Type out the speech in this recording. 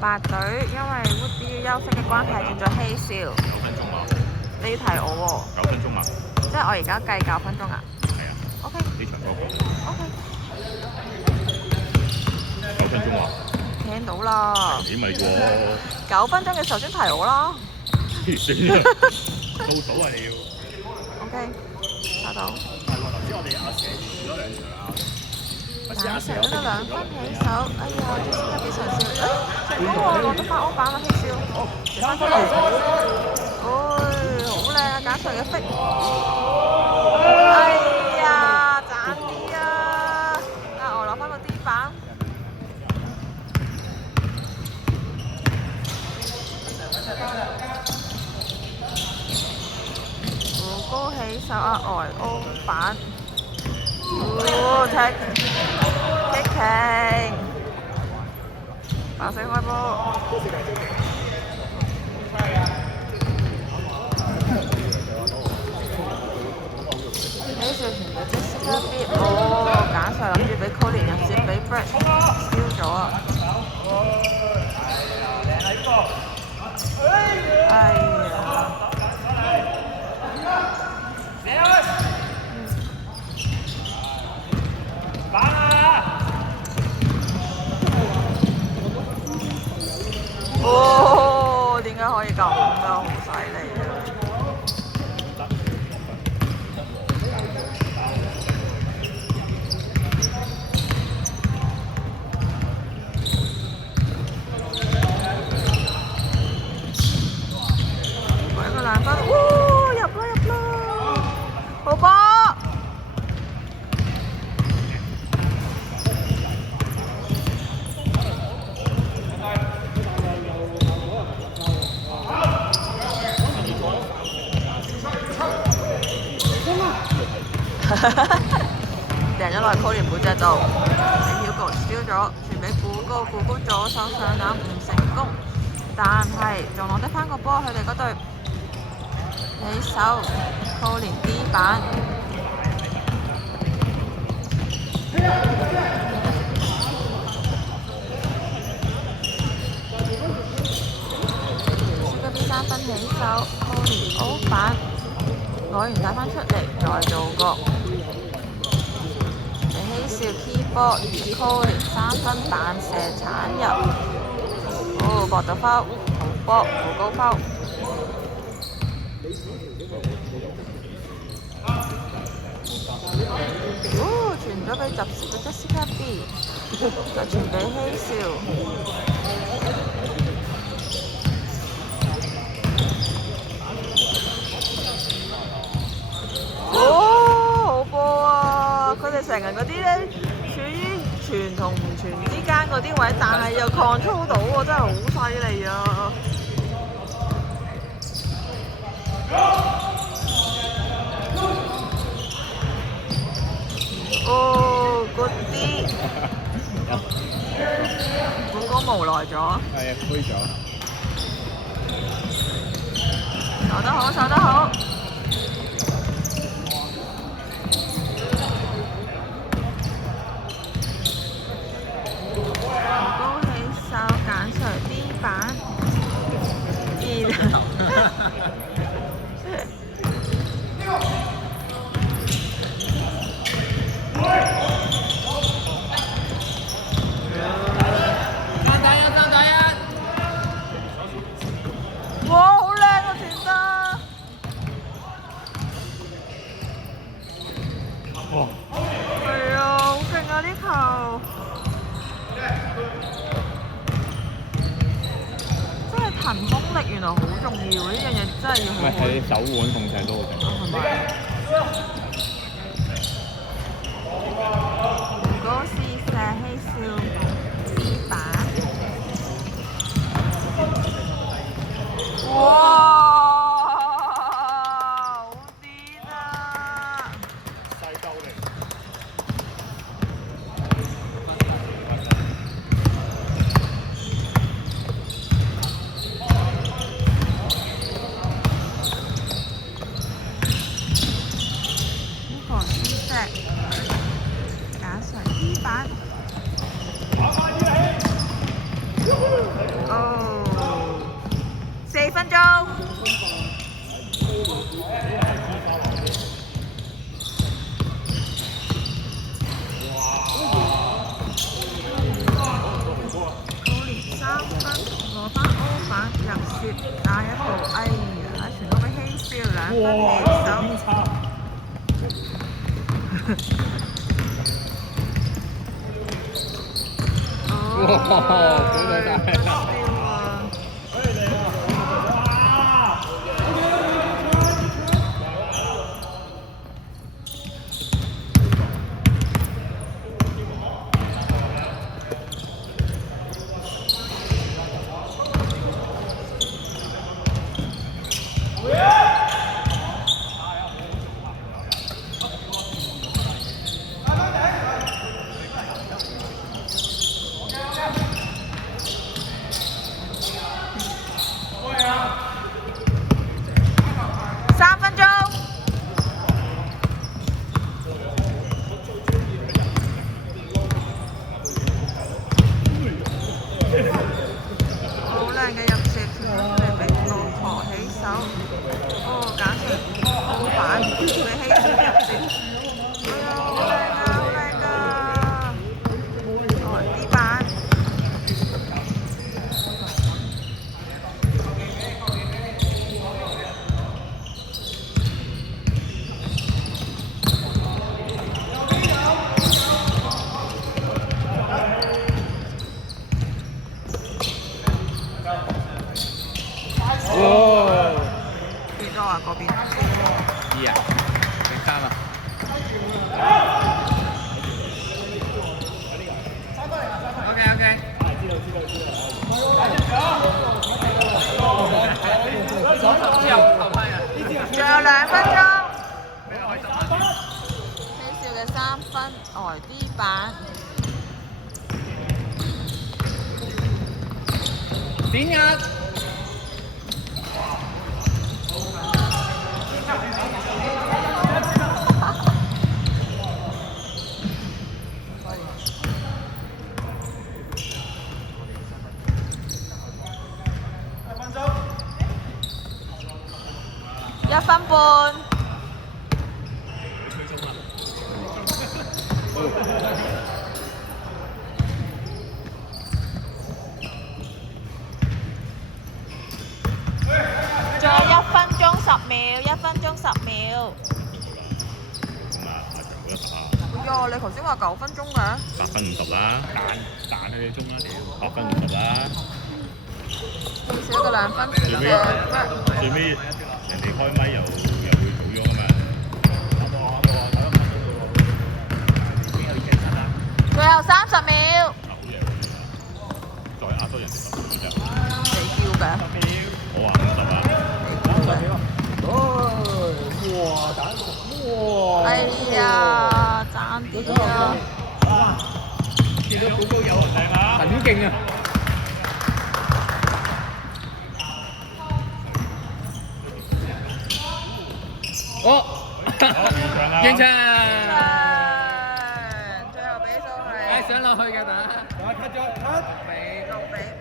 白隊因為 Woody 休息嘅關係轉咗希少。9分鐘嘛？你提我喎。9分鐘嘛？即係我而家計9分鐘啊？係啊。OK。呢場波。OK。9分鐘話。聽到啦。幾咪喎？9分鐘嘅時候先提我啦。算啦，倒數啊你要。OK。收到。係喎，頭先我哋阿蛇咗2場啊。眼上得2分起手，哎呀，最先得幾場笑，成功喎，攞得翻歐版啦，希少，翻返嚟，好靚啊，簡上嘅 fit， 哎呀，賺啲啊，我攞翻個 D 版，胡高起手啊，外歐版。踢停，爆死開波。呢條傳俾 Jessica B， 簡上諗住俾 Colin 入先，俾 Brett 燒咗啊！哎呀！點解可以咁㗎？好犀利啊！揾個2分，入啦！好波！掟咗落去 Colin 背脊度，俾Hugo燒咗，傳俾古高，古高左手上籃唔成功，但係仲攞得翻個波，佢哋嗰隊起手 Colin D 版。小B 3分起手 Colin O 版。攞完打翻出嚟，再做個俾希少 keyboard Colin 3分彈射鏟入，搏到 foul， 好波，好高 foul。傳咗俾Jessica B， 再傳俾希少。好波啊！佢哋成日嗰啲咧，處於傳同唔傳之間嗰啲位，但係又 control 到喎，真係好犀利啊！嗰啲本哥無奈咗。係啊，灰咗。守得好，守得好。高起手揀除 D 版哇！好靚啊，傳得。哇！係啊，好勁啊！呢球。真係騰空力原來好重要，呢樣嘢真係要好。係你手腕控制都好緊要。係咪？胡高試射希少 D 版。哇！好癲啊！細鳩嚟。分鐘。高連3分，攞翻歐板入雪，下一步，哎呀，傳到俾希少2分起手。哇！估到晒啦！3分鐘。好靚嘅入射傳咗出嚟俾老婆起手，哦，簡直好板俾希少入射，哎呀，好靚啊，好靚㗎，哦，D 板。哇！幾多啊？嗰邊2啊，定3啊？OK。仲有2分鐘。希少嘅3分，呆 D 板。點壓？1分半。仲有1分鐘10秒，1分鐘10秒。哎呀，你頭先話9分鐘嘅8分50啦，彈佢嘅鐘啦，屌8分50啦。少一個2分嘅。最尾人哋開咪又會早咗㗎嘛。最後30秒。再壓多人哋10秒啫。你叫嘅。我話50啊。哇！打哇！哎呀，爭啲啊！見到好高有人靚啊！很勁啊！哦，完場最後比數係想落去嘅打，打 cut 咗，cut 6比5。